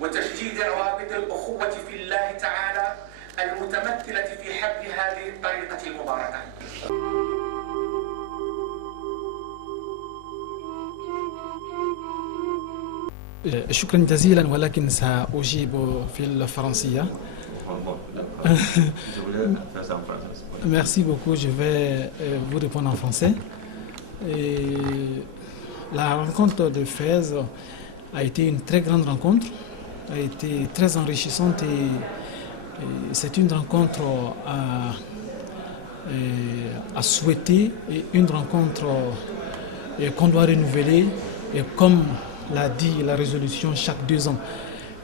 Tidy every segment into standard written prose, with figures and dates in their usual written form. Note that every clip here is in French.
وتجديد روابط الأخوة في الله تعالى المتمثلة في حب هذه الطريقة المباركة. شكرا جزيلا ولكن سأجيب في الفرنسية. Merci beaucoup, je vais vous répondre en français. Et la rencontre de Fès a été une très grande rencontre, a été très enrichissante et c'est une rencontre à souhaiter et une rencontre qu'on doit renouveler et comme l'a dit la résolution chaque 2 ans.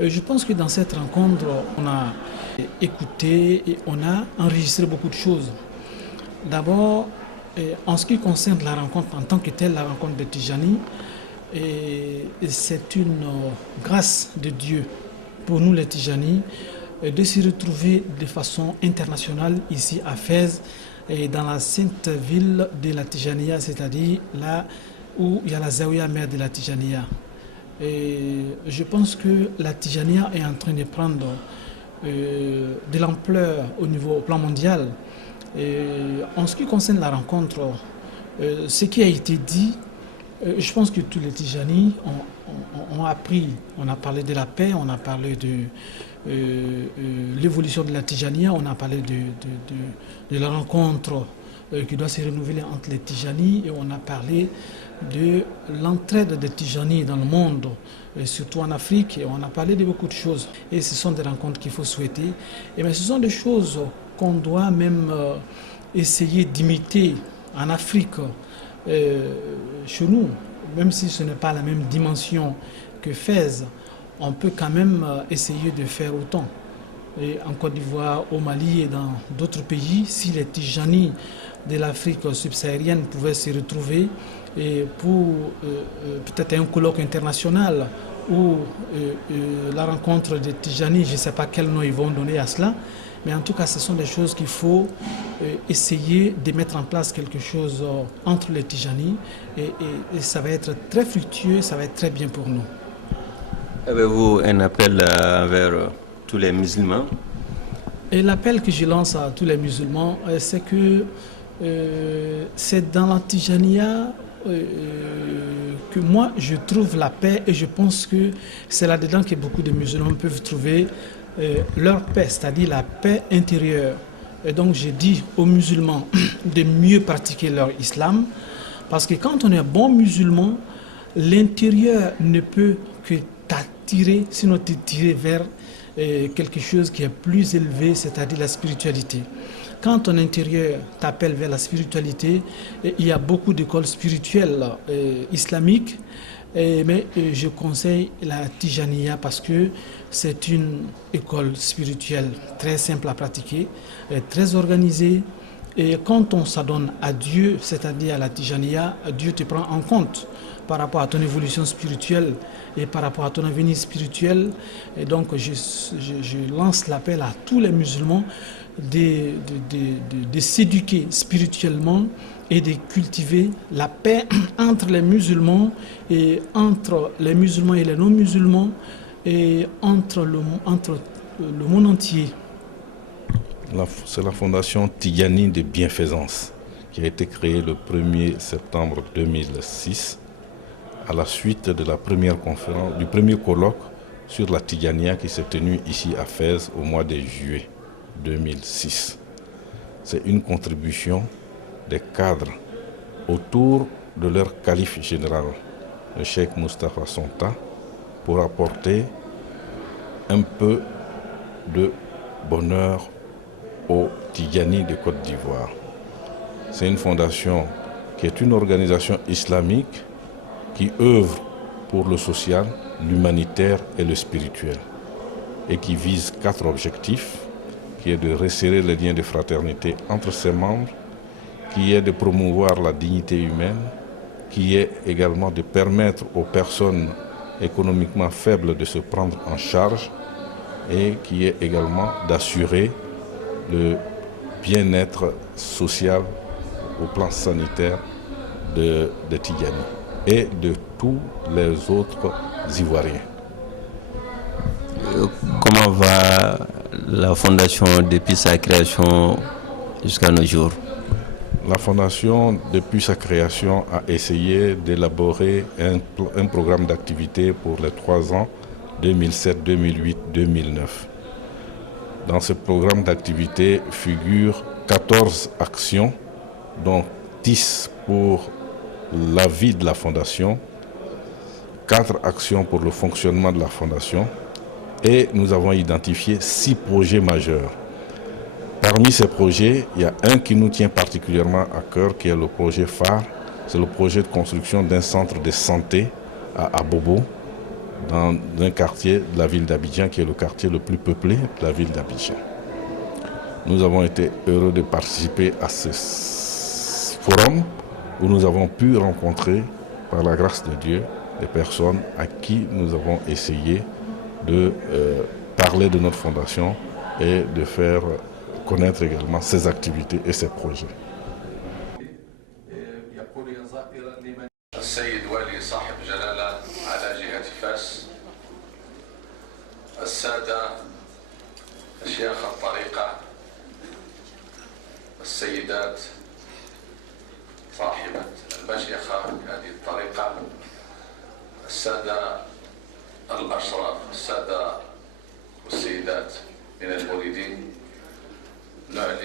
Je pense que dans cette rencontre, on a écouté et on a enregistré beaucoup de choses. D'abord, en ce qui concerne la rencontre en tant que telle, la rencontre de Tijani, c'est une grâce de Dieu pour nous les Tijani de se retrouver de façon internationale ici à Fès et dans la sainte ville de la Tijaniya, c'est-à-dire là où il y a la Zawiya mère de la Tijaniya. Et je pense que la Tijaniya est en train de prendre de l'ampleur au plan mondial. Et en ce qui concerne la rencontre, ce qui a été dit, je pense que tous les Tijani ont appris. On a parlé de la paix, on a parlé de l'évolution de la Tijaniya, on a parlé de la rencontre qui doit se renouveler entre les Tijani et on a parlé de l'entraide des Tijani dans le monde, et surtout en Afrique, et on a parlé de beaucoup de choses. Et ce sont des rencontres qu'il faut souhaiter. Mais ce sont des choses qu'on doit même essayer d'imiter en Afrique, chez nous, même si ce n'est pas la même dimension que Fès, on peut quand même essayer de faire autant. Et en Côte d'Ivoire, au Mali et dans d'autres pays, si les Tijani de l'Afrique subsaharienne pouvaient se retrouver et pour peut-être un colloque international ou la rencontre des Tijani, je ne sais pas quel nom ils vont donner à cela, mais en tout cas ce sont des choses qu'il faut essayer de mettre en place quelque chose entre les Tijani et ça va être très fructueux, ça va être très bien pour nous. Avez-vous un appel vers tous les musulmans? Et l'appel que je lance à tous les musulmans, c'est que c'est dans la Tijaniya que moi je trouve la paix et je pense que c'est là-dedans que beaucoup de musulmans peuvent trouver leur paix, c'est-à-dire la paix intérieure. Et donc je dis aux musulmans de mieux pratiquer leur islam parce que quand on est bon musulman, l'intérieur ne peut que t'attirer, sinon te tirer vers quelque chose qui est plus élevé, c'est-à-dire la spiritualité. Quand ton intérieur t'appelle vers la spiritualité, il y a beaucoup d'écoles spirituelles islamiques, mais je conseille la Tijaniya parce que c'est une école spirituelle très simple à pratiquer, très organisée. Et quand on s'adonne à Dieu, c'est-à-dire à la Tijaniya, Dieu te prend en compte par rapport à ton évolution spirituelle et par rapport à ton avenir spirituel. Et donc je lance l'appel à tous les musulmans de s'éduquer spirituellement et de cultiver la paix entre les musulmans et entre les musulmans et les non-musulmans et entre le monde entier. C'est la fondation Tijani de bienfaisance qui a été créée le 1er septembre 2006 à la suite de la première conférence, du premier colloque sur la Tijaniya qui s'est tenu ici à Fès au mois de juillet 2006. C'est une contribution des cadres autour de leur calife général, le Cheikh Moustapha Sonta, pour apporter un peu de bonheur aux Tijani de Côte d'Ivoire. C'est une fondation qui est une organisation islamique qui œuvre pour le social, l'humanitaire et le spirituel et qui vise 4 objectifs, qui est de resserrer les liens de fraternité entre ses membres, qui est de promouvoir la dignité humaine, qui est également de permettre aux personnes économiquement faibles de se prendre en charge et qui est également d'assurer le bien-être social au plan sanitaire de Tijani et de tous les autres Ivoiriens. comment va la fondation depuis sa création jusqu'à nos jours? La fondation, depuis sa création, a essayé d'élaborer un programme d'activité pour les 3 ans 2007, 2008, 2009. Dans ce programme d'activité figurent 14 actions, dont 10 pour la vie de la fondation, 4 actions pour le fonctionnement de la fondation, et nous avons identifié 6 projets majeurs. Parmi ces projets, il y a un qui nous tient particulièrement à cœur, qui est le projet phare. C'est le projet de construction d'un centre de santé à Abobo, dans un quartier de la ville d'Abidjan, qui est le quartier le plus peuplé de la ville d'Abidjan. Nous avons été heureux de participer à ce forum où nous avons pu rencontrer, par la grâce de Dieu, des personnes à qui nous avons essayé de parler de notre fondation et de faire connaître également ses activités et ses projets. السيد والي صاحب جلالة على جهة فاس، السادة أشياخ الطريقة، السيدات صاحبة المشيخة هذه الطريقة، السادة الأشراف، السادة والسيدات من المريدين، نعلن